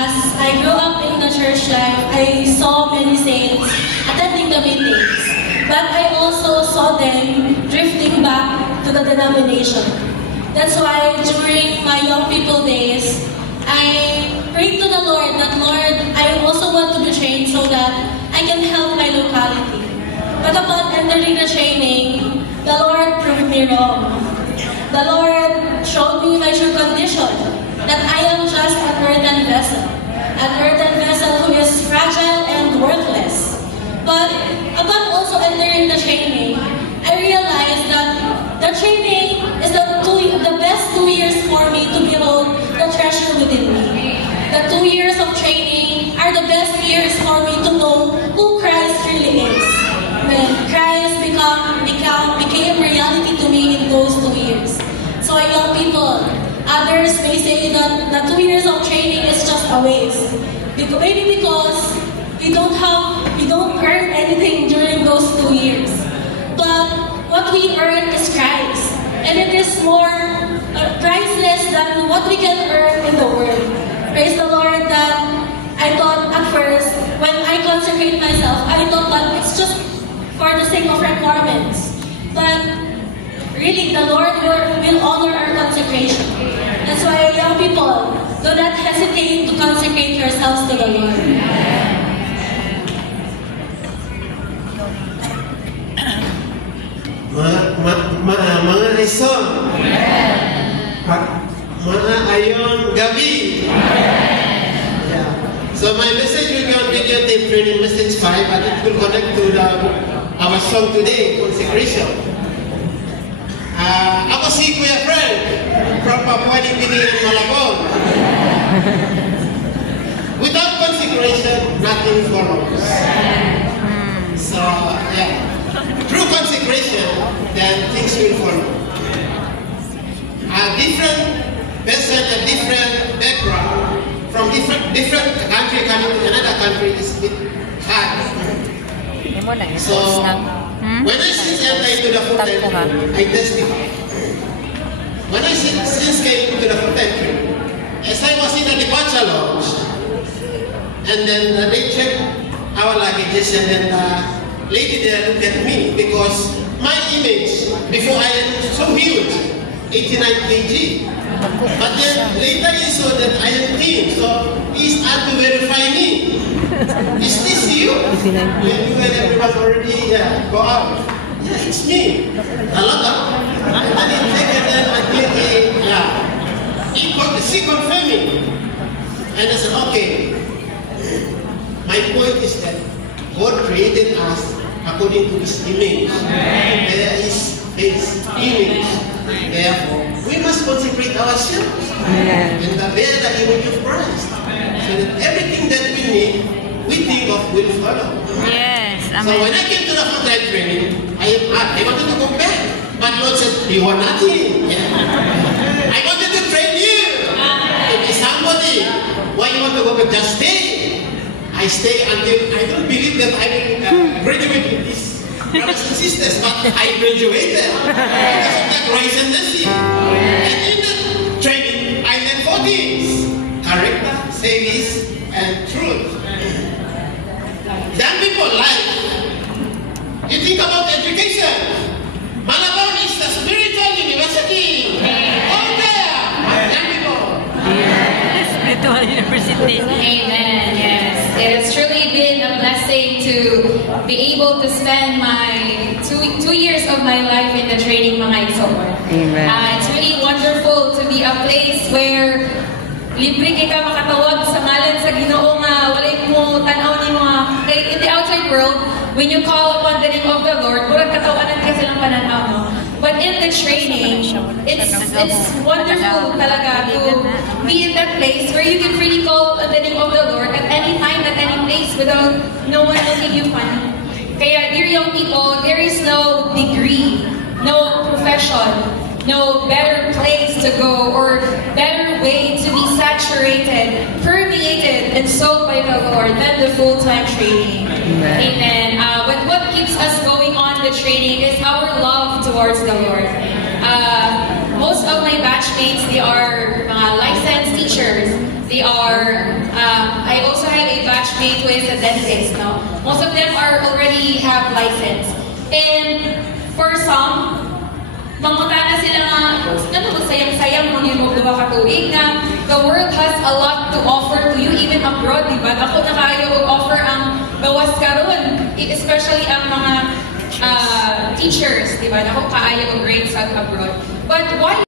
as I grew up in the church life, I saw many saints attending the meetings. But I also saw them drifting back to the denomination. That's why during my young people days, I prayed to the Lord that, Lord, I also want to be trained so that I can help my locality. But upon entering the training, the Lord proved me wrong. The Lord showed me my true condition, that I am just an earthen vessel who is fragile and worthless. But upon also entering the training, I realized that the training is the best 2 years for me to behold the treasure within me. The 2 years of training are the best years for me to know who Christ really is. When Christ became reality to me in those 2 years. So young people, others may say that the 2 years of training is just a waste. Maybe because we don't earn anything during those 2 years. But what we earn is Christ. And it is more priceless than what we can earn in the world. Praise the Lord that I thought at first, when I consecrate myself, I thought that it's just for the sake of requirements. But really, the Lord will honor our consecration. That's why, young people, do not hesitate to consecrate yourselves to the Lord. Mga Ison, mga ayon gabi. Yeah. So my message will be on video tape training message 5, but it will connect to our song today, consecration. Ako si Kuya Fred from Papua New Guinea in Malabon. Without consecration, nothing follows. So, yeah. Through consecration, then things will follow. A different person, a different background, from different country coming to another country is a bit hard. So, when I since entered into the full time, I testify. When I since came into the full time, as I was in the departure lounge, and then they checked our luggages, and then lady there looked at me because my image before I am so huge, 89 kg. But then later he saw that I am thin, so he had to verify me. Is this you? When everyone already go out. Yeah, it's me. A lot of. And then he checked and then I think he confirmed me. And I said, okay. My point is that God created us according to His image. There is His image. Therefore, we must consecrate ourselves and bear the image of Christ. So that everything that we need, we think of will follow. Yes, amen. So when I came to the full-time training, I wanted to go back. But Lord said, you want nothing. I wanted to train you. If it's somebody, why you want to go back? Just stay. I stay until I don't believe that I will graduate with this brothers and sisters, but I graduated because of the grace and mercy. And in the training, I learned 4 things: character, service, and truth. Young people like, you think about education. Malabon is the spiritual university. All there, young people. Yes, spiritual university. Amen, yes. It has truly been a blessing to be able to spend my two years of my life in the training, mga Ison. Amen. It's really wonderful to be a place where libre kay ka makatawag sa ngalan sa Ginoo nga walay mo tanaw ni mga in the outside world, when you call upon the name of the Lord, murag katawanan ka silang pananaw mo. But in the training, it's wonderful talaga to be in that place where you can freely call on the name of the Lord at any time, at any place, without no one looking you funny. Kaya, dear young people, there is no degree, no profession, no better place to go or better way to be saturated, permeated, and soaked by the Lord than the full-time training. Amen. But what keeps us going on the training is our love towards the Lord. Most of my batchmates, they are licensed teachers. They are batchmate who is a dentist, no? Most of them already have license. And for some, mangutana sila nga, ano, magsayang-sayang kung yung magluwa ka tuwig na the world has a lot to offer to you even abroad, di ba? Ako na kayo offer ang gawas karon, especially ang mga teachers, di ba? Ako kaayo grades abroad. But why